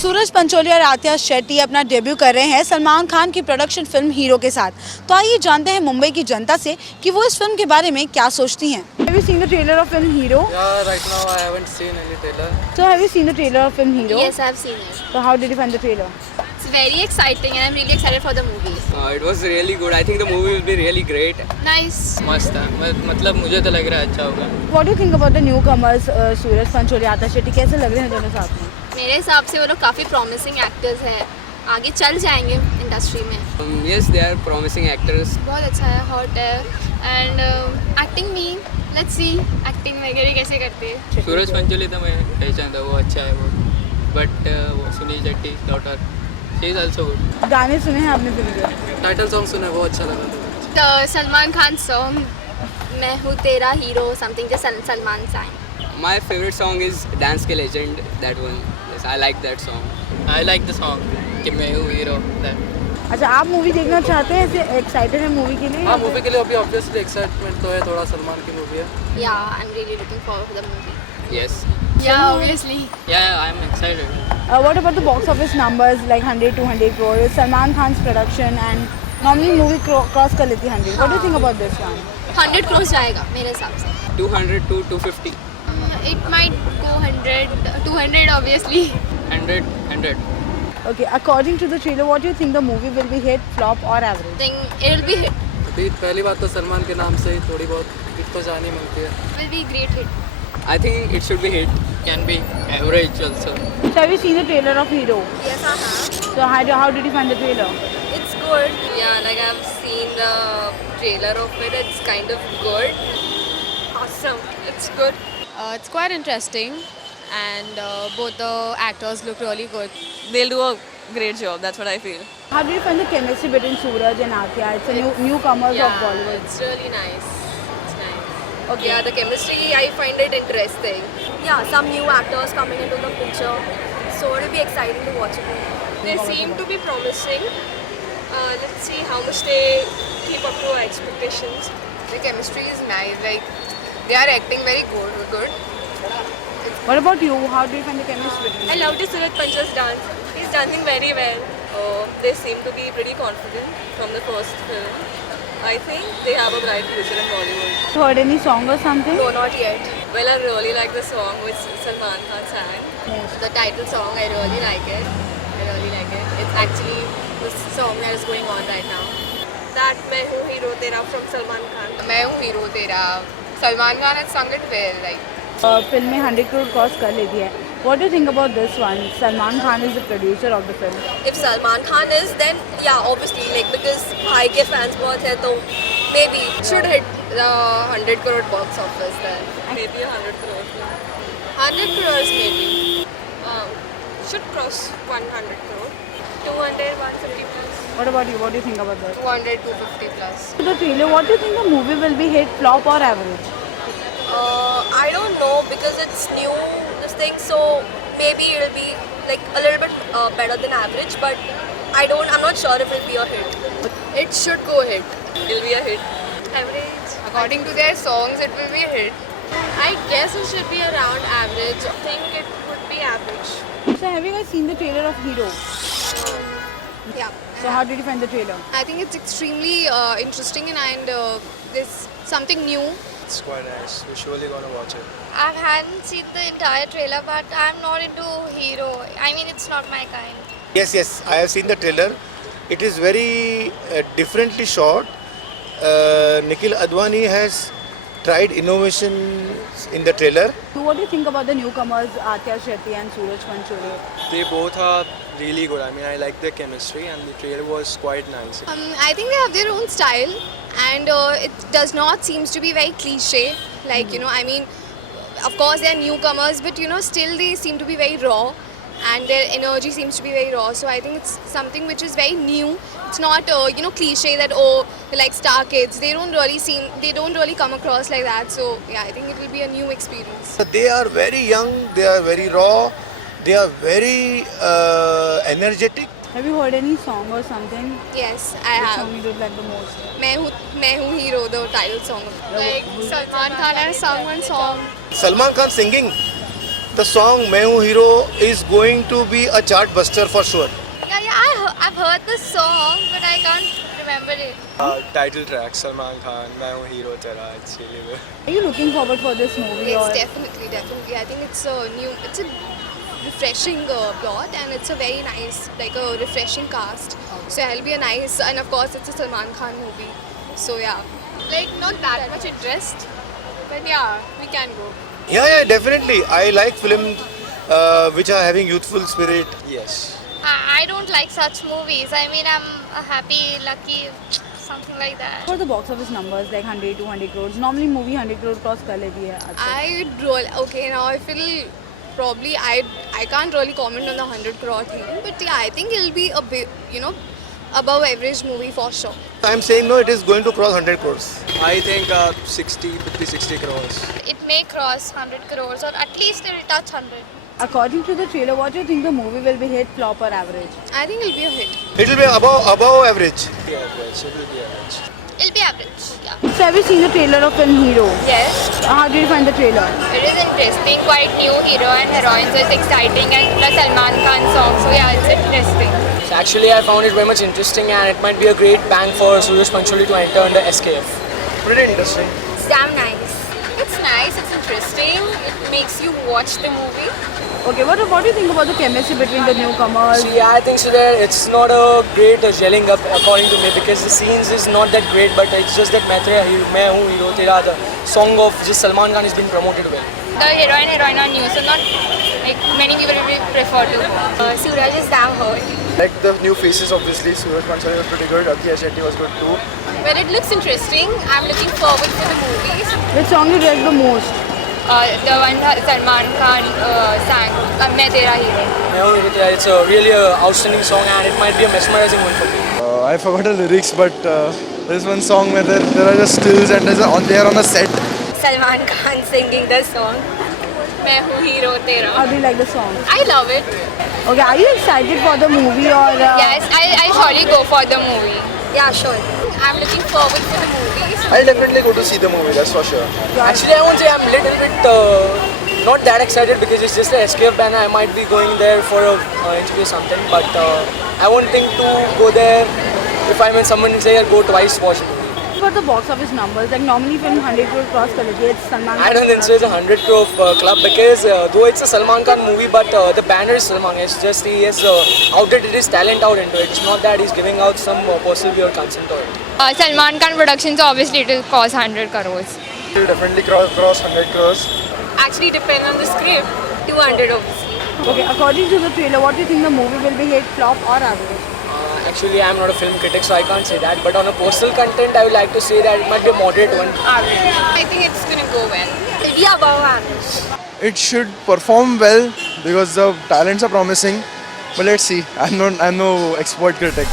सूरज पंचोली और आतिया शेट्टी अपना डेब्यू कर रहे हैं सलमान खान की प्रोडक्शन फिल्म हीरो के साथ। तो आइए जानते हैं मुंबई की जनता से कि वो इस फिल्म के बारे में क्या सोचती हैं। Have you seen the trailer of film Hero? Yeah, right now I haven't seen any trailer. So have you seen the trailer of film Hero? Yes, I've seen it. So how did you find the trailer? It's very exciting and I'm really excited for the movie. It was really good. I think the movie will be really great. Nice. मस्त है मतलब मुझे तो लग रहा है अच्छा होगा. What do you think about the newcomers सूरज पंचोली आतिया शेट्टी कैसे लग रहे हैं दोनों साथ में? मेरे हिसाब से वो लोग काफ़ी प्रॉमिसिंग एक्टर्स हैं, आगे चल जाएंगे इंडस्ट्री में. Yes, they are promising actors. बहुत अच्छा है, हॉट है एंड एक्टिंग भी लेट्स सी एक्टिंग वगैरह कैसे करते हैं. सूरज पंचोली तो मैं पहचानता, वो अच्छा है वो. बट वो Sunil Shetty daughter, she is also good. गाने सुने हैं आपने फिल्म के? टाइटल सॉन्ग सुना, वो अच्छा लगा. तो सलमान खान सॉन्ग मैं हूँ तेरा हीरो समथिंग जो सलमान साइन. My favorite song is Dance के Legend, that one. Yes, I like that song. I like the song कि मैं हूँ हीरो. अच्छा, आप मूवी देखना चाहते हैं, ऐसे एक्साइटेड है मूवी के लिए? हाँ, मूवी के लिए अभी ऑब्वियसली एक्साइटमेंट तो है, थोड़ा सलमान की मूवी है. या I am really looking forward for the movie. Yes. या obviously. Yeah, I'm excited. What about the box office numbers like 100-200 crore? Salman Khan's production and normally movie cross कर लेती है 100. What do you think about this one? 100 crore जाएगा मेरे हिसाब से. 200 to 250. It might go 100, 200 obviously. 100. Okay, according to the trailer, what do you think the movie will be hit, flop or average? Think it will be hit. अभी पहली बात तो सलमान के नाम से ही थोड़ी बहुत हिट तो जानी मिलती है. Will be great hit. I think it should be hit. Can be average also. So have you seen the trailer of Hero? Yes, I have. So how did you find the trailer? It's good. Yeah, like I've seen the trailer of it. It's kind of good. Awesome. It's good. It's quite interesting, and both the actors look really good. They'll do a great job. That's what I feel. How did you find the chemistry between Suraj and Atia? It's a newcomers of Bollywood. It's really nice. It's nice. Okay. Yeah, the chemistry, I find it interesting. Yeah, some new actors coming into the picture. So it'll be exciting to watch it. They seem to be promising. Let's see how much they keep up to our expectations. The chemistry is nice. Like they are acting very good. What about you? How do you find the chemistry between I them? love to Suraj Panch's dance. He's dancing very well. They seem to be pretty confident from the first film. I think they have a bright future in Bollywood. Heard any song or something? No, not yet. Well, I really like the song which Salman Khan sang. The title song, I really like it. It's actually the song that is going on right now. That मैं हूँ hero तेरा from Salman Khan. मैं हूँ hero तेरा. Salman Khan has sung it well. Like film में 100 crore cross कर लेती है. What do you think about this one? Salman Khan is the producer of the film. If Salman Khan is, then yeah, obviously, like because भाई के fans बहुत है तो maybe should hit the 100 crore box office then. maybe 100 crores. 100 crores maybe. Should cross 100 crore. 200, 150 plus. What about you? What do you think about that? 200, 250 plus. The trailer, what do you think the movie will be hit, flop or average? I don't know because it's new this thing, so maybe it'll be like a little bit better than average, but I'm not sure if it'll be a hit. It should go hit. It'll be a hit. Average. According to their songs, it will be a hit. I guess it should be around average. I think it would be average. So have you guys seen the trailer of Hero? Yeah. So how did you find the trailer? I think it's extremely interesting and there's something new. It's quite nice. We're surely gonna watch it. I hadn't seen the entire trailer, but I'm not into hero. I mean, it's not my kind. Yes, I have seen the trailer. It is very differently shot. Nikhil Advani has tried innovation in the trailer. So what do you think about the newcomers Atia Shetty and Suraj Pancholi? They both are really good. I mean, I like their chemistry, and the trailer was quite nice. I think they have their own style and it does not seems to be very cliche. Like, I mean, of course they are newcomers, but still they seem to be very raw and their energy seems to be very raw. So I think it's something which is very new. It's not, cliche that, they're like star kids. They don't really come across like that. So yeah, I think it will be a new experience. They are very young. They are very raw. They are very energetic. Have you heard any song or something? Yes, I Which have. song you did like the most? मैं हूँ hero, the title song. Like Salman Khan has sung one song. Salman Khan singing. the song "मैं हूँ Hero" is going to be a chart buster for sure. I've heard the song, but I can't remember it. Title track Salman Khan, मैं हूँ hero तेरा. It's really good. Are you looking forward for this movie? It's or definitely. I think it's a refreshing plot, and it's a very nice, like a refreshing cast. So it'll be a nice, and of course it's a Salman Khan movie. So yeah, like not that much interest, but yeah, we can go. Yeah, definitely. I like films which are having youthful spirit. Yes. I don't like such movies. I mean, I'm happy, lucky, something like that. For the box office numbers like 100 to 100 crores. Normally movie 100 crore cross कर लेती है. I'd roll. Okay, now I feel probably I can't really comment on the 100 crore thing, but yeah, I think it'll be a bit, above average movie for sure. I'm saying no, it is going to cross 100 crores. I think 60 crores. It may cross 100 crores, or at least it'll touch 100. According to the trailer, what do you think the movie will be hit, flop or average? I think it'll be a hit. It will be above average. It will be average. It'll be average, yeah. So have you seen the trailer of film Hero? Yes, How do you find the trailer? it is interesting. Quite new hero and heroines, so it's exciting, and plus Salman Khan song. So yeah, it's interesting. So actually, I found it very much interesting, and it might be a great bang for Suresh Pancholi to enter under SKF. Pretty interesting. It's damn nice. It's nice. It's interesting. It makes you watch the movie. Okay, what do you think about the chemistry between the newcomers? See, I think so that it's not a great gelling up according to me, because the scenes is not that great, but it's just that मैं हूँ hero तेरा, the song of just Salman Khan is being promoted well. The hero and heroine are new, so not like many people will prefer to. Suraj is damn hot. Like the new faces, obviously. Suresh Pancholi was pretty good. Akhil Shetty was good too. Well, it looks interesting. I'm looking forward to the movies. Which song you like the most? The one that Salman Khan sang, मैं तेरा hero. मैं हूँ hero तेरा. It's a really outstanding song, and it might be a mesmerizing one for me. I forgot the lyrics, but there's one song where there are just stills and they are on a set. Salman Khan singing the song. मैं हूँ hero तेरा. How do you like the song? I love it. Okay, are you excited for the movie or? Yes, I'll surely go for the movie. Yeah, sure. I'm looking forward to the movies. I'll definitely go to see the movie, that's for sure. Actually, I won't say I'm a little bit not that excited, because it's just a SKF banner. I might be going there for a interview or something, but I won't think to go there if I'm in someone say I'll go twice watch it. For the box office numbers, like normally film 100 crore cross कर लेती है. It's Salman Khan. I don't think so. It's a 100 crore club, because though it's a Salman Khan movie, but the banner is Salman. It's just he has outdated his talent out into it. It's not that he's giving out some possibly or consent to it. Salman Khan production, so obviously it will cost 100 crores. It will definitely cross 100 crores. Actually depend on the script. 200 obviously. Okay, according to the trailer, what do you think the movie will be hit, flop or average? Actually, I'm not a film critic, so I can't say that. But on a personal content, I would like to say that it might be a moderate one. Average. I think it's gonna go well. It'll be above average. It should perform well because the talents are promising. But let's see. I'm no expert critic.